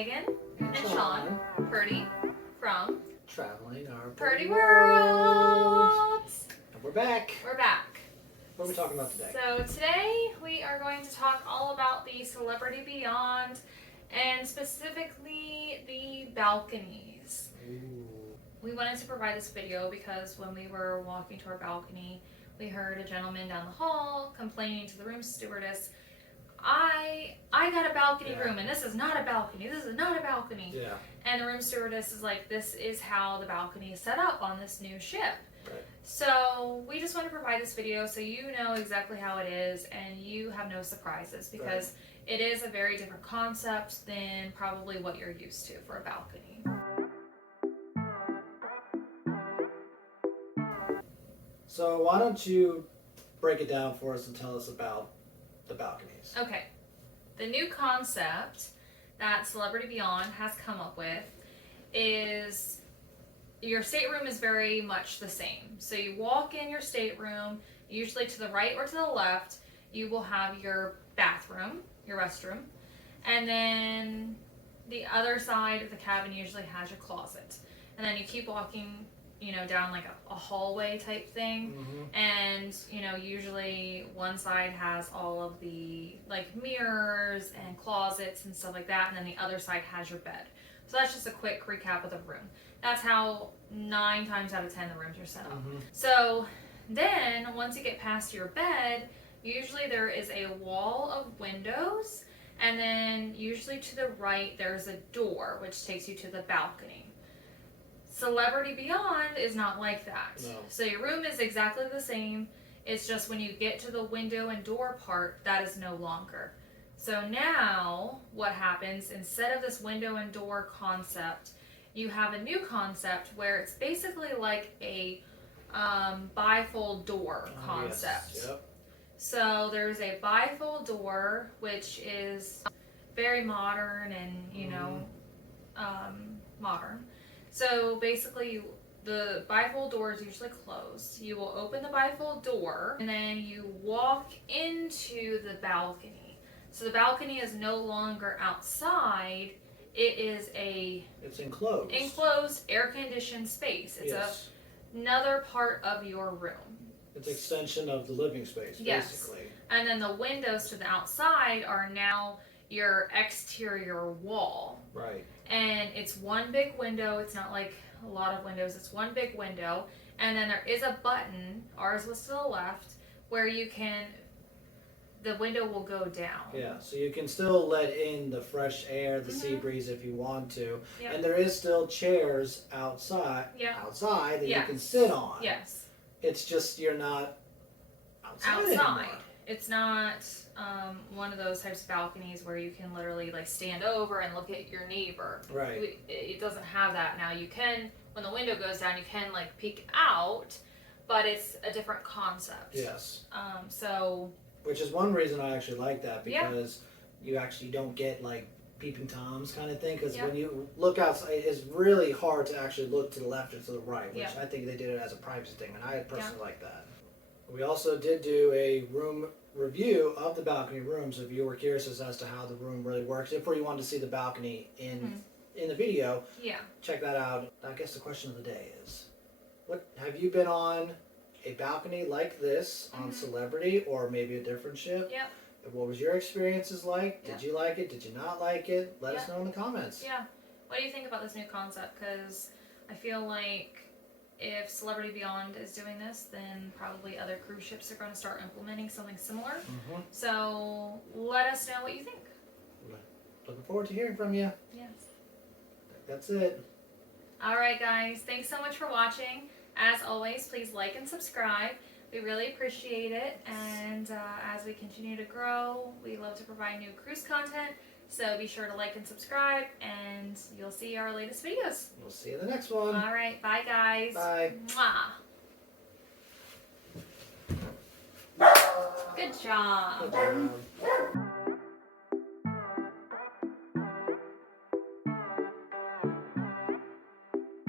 Megan and Sean Purdy from Traveling Our Purdy Purdy World. And we're back. We're back. What are we talking about today? So today we are going to talk all about the Celebrity Beyond and specifically the balconies. Ooh. We wanted to provide this video because when we were walking to our balcony, we heard a gentleman down the hall complaining to the room stewardess, I got a balcony room and this is not a balcony, this is not a balcony. Yeah. And the room stewardess is like, this is how the balcony is set up on this new ship. Right. So we just want to provide this video so you know exactly how it is and you have no surprises because it is a very different concept than probably what you're used to for a balcony. So why don't you break it down for us and tell us about the balconies? Okay. The new concept that Celebrity Beyond has come up with is your stateroom is very much the same. So you walk in your stateroom, usually to the right or to the left, you will have your bathroom, your restroom, and then the other side of the cabin usually has your closet. And then you keep walking, you know, down like a hallway type thing. Mm-hmm. And, you know, usually one side has all of the like mirrors and closets and stuff like that. And then the other side has your bed. So that's just a quick recap of the room. That's how 9 times out of 10 the rooms are set up. Mm-hmm. So then once you get past your bed, usually there is a wall of windows. And then usually to the right, there's a door, which takes you to the balcony. Celebrity Beyond is not like that. No. So your room is exactly the same. It's just when you get to the window and door part, that is no longer. So now what happens, instead of this window and door concept, you have a new concept where it's basically like a bifold door concept. Yes. Yep. So there's a bifold door, which is very modern and, you know, modern. So basically, the bifold door is usually closed. You will open the bifold door, and then you walk into the balcony. So the balcony is no longer outside. It is It's enclosed. Enclosed, air-conditioned space. It's another part of your room. It's an extension of the living space, basically. And then the windows to the outside are now your exterior wall. Right. And it's one big window. It's not like a lot of windows. It's one big window. And then there is a button, ours was to the left, where the window will go down. Yeah, so you can still let in the fresh air, the sea breeze if you want to. Yep. And there is still chairs outside that you can sit on. Yes. It's just you're not outside anymore. It's not one of those types of balconies where you can literally like stand over and look at your neighbor. Right. It doesn't have that now. You can, when the window goes down, you can like peek out, but it's a different concept. Yes. Which is one reason I actually like that, because you actually don't get like peeping toms kind of thing, because when you look outside, it's really hard to actually look to the left or to the right, which I think they did it as a privacy thing, and I personally like that. We also did do a room review of the balcony room, so if you were curious as to how the room really works, if you wanted to see the balcony in the video, check that out. I guess the question of the day is, what have you been on a balcony like this on Celebrity or maybe a different ship? Yep. What was your experiences like? Did you like it? Did you not like it? Let us know in the comments. Yeah. What do you think about this new concept? Because I feel like if Celebrity Beyond is doing this, then probably other cruise ships are going to start implementing something similar. So let us know what you think. Looking forward to hearing from you. Yes. That's it. All right, guys. Thanks so much for watching. As always, please like and subscribe. We really appreciate it. And as we continue to grow, we love to provide new cruise content. So be sure to like and subscribe, and you'll see our latest videos. We'll see you in the next one. All right. Bye, guys. Bye. Mwah. Good job. Good job.